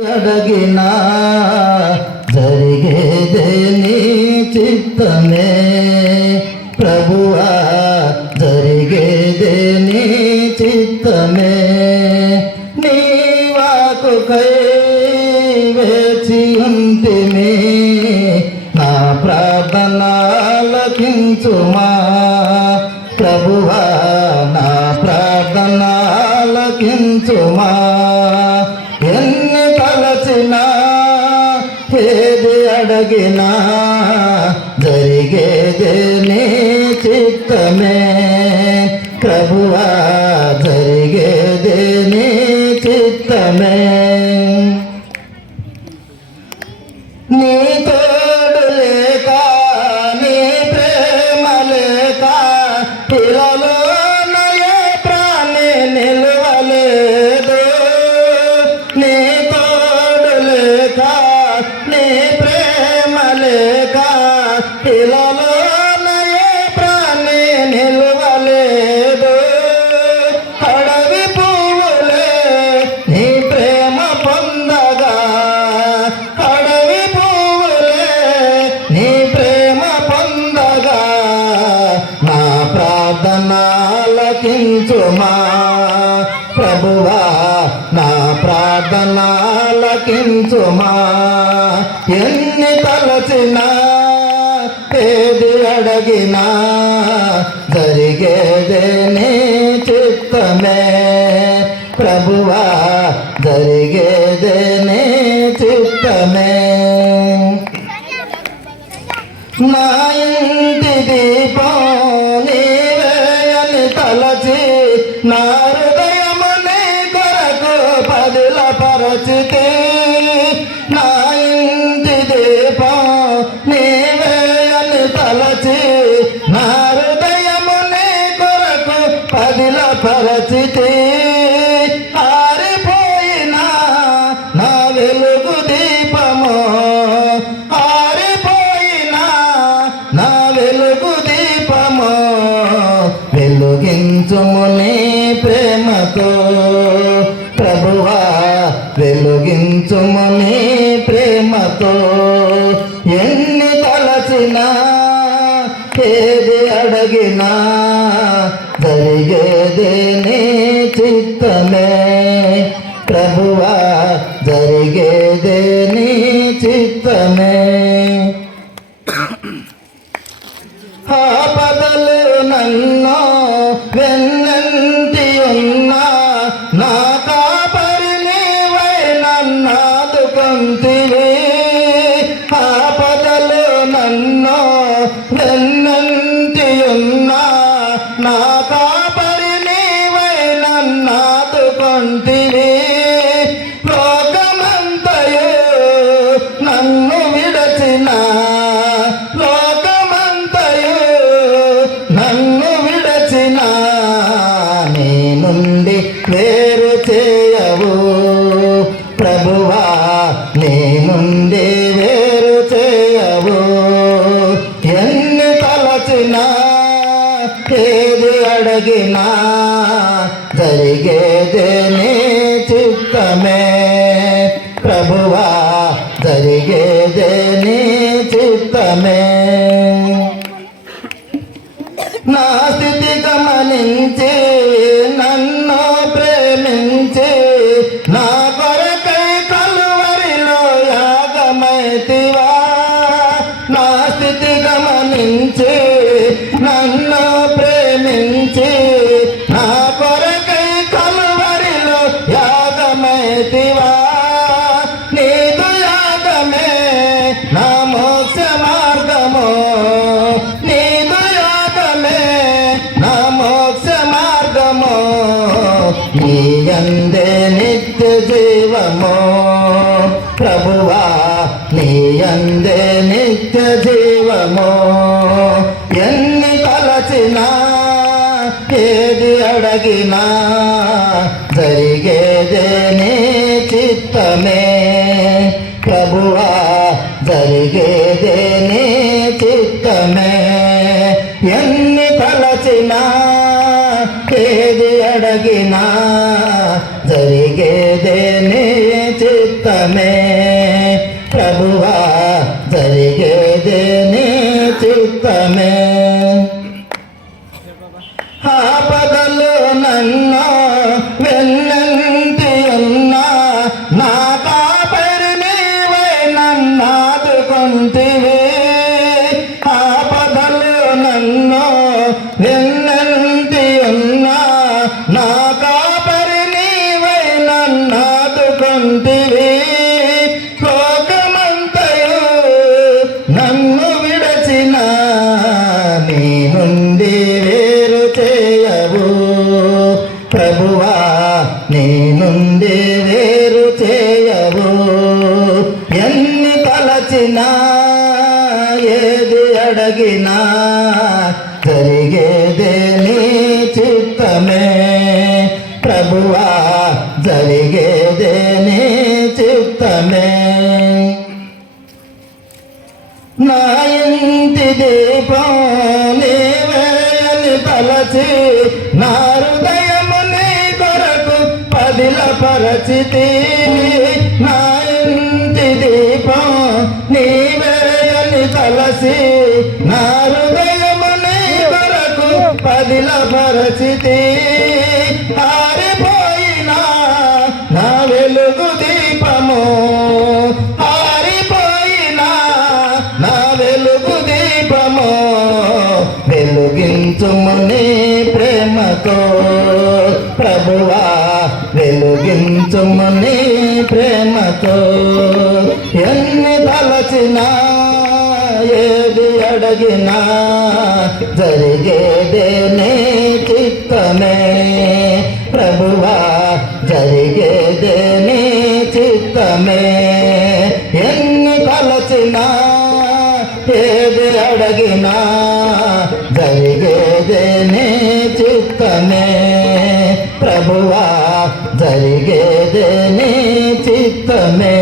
అడగినా జరిగేదే నీ చిత్తమే. ప్రభువా జరిగేదే నీ చిత్తమే. నీ వాకుకై వేచి ఉంటిమి. నా ప్రార్థన ఆలకించుమా ప్రభువా నా ప్రార్థన ఆలకించుమా ఎన్ని తలచినా ఏది అడగినా జరిగేదే నీ చిత్తమే. ప్రభువా జరిగేదే నీ చిత్తమే. ప్రభువా నా ప్రార్థనాలకించుమా ఎన్ని తలచినా ఏది అడగినా జరిగేదే నీ చిత్తమే. ప్రభువా జరిగే పరచితే నా ఇంటి దీపం నీవే అని తలచి నా హృదయము నీ కొరకు పదిల పరచితే ఆరిపోయినా నా వెలుగు దీపము. ఆరిపోయినా నా వెలుగు దీపము. వెలుగించుము నీ ప్రేమతో. ప్రభువా ముగించుమని ప్రేమతో ఎన్ని తలచినా ఏది అడగినా జరిగేదే నీ చిత్తమే. ప్రభువా జరిగేదే నీ చిత్తమే. నన్నాదుకుంటివి లోకమంతయు నన్ను విడచిన. లోకమంతయు నన్ను విడచిన. నీ నుండి వేరు చేయవు. ప్రభువా నీ నుండి వేరు చేయవు. ఎన్ని తలచినా ఏది అడిగినా జరిగేదే నీ చిత్తమే? ప్రభువా జరిగేదే నీ చిత్తమే? నా స్థితి గమనించి నన్ను ప్రేమించి నా కొరకై కలువరిలో యాగమైతివా? నా స్థితి గమనించి నన్ను ప్రేమించి నీయందే నిత్య జీవము ప్రభువా నీయందే నిత్య జీవము. ఎన్ని తలచినా ఏది అడగినా జరిగేదే నీ చిత్తమే. ప్రభువా జరిగేదే నీ చిత్తమే. ఎన్ని తలచినా ఏ జరిగినా జరిగేదే నీ చిత్తమే నుండి వేరు చేయవు. ప్రభువా నీ నుండి వేరు చేయవు. ఎన్ని తలచినా ఏది అడగినా జరిగేదే నీ చిత్తమే. ప్రభువా జరిగేదే నీ చిత్తమే. పరచి నా హృదయము నీ కొరకు పదిల పరచితి నా ఇంటి దీపం నీవేయని తలసి నా హృదయము నీ కొరకు పదిల పరచితి వెలుగించుముని ప్రేమతో ప్రభువా వెలుగించుముని ప్రేమతో ఎన్ని తలచినా ఏది అడగినా జరిగేదే నీ చిత్తమే. ప్రభువా జరిగేదే నీ చిత్తమే. అడగినా జరిగేదే నీ చిత్తమే ప్రభువా జరిగేదే నీ చిత్తమే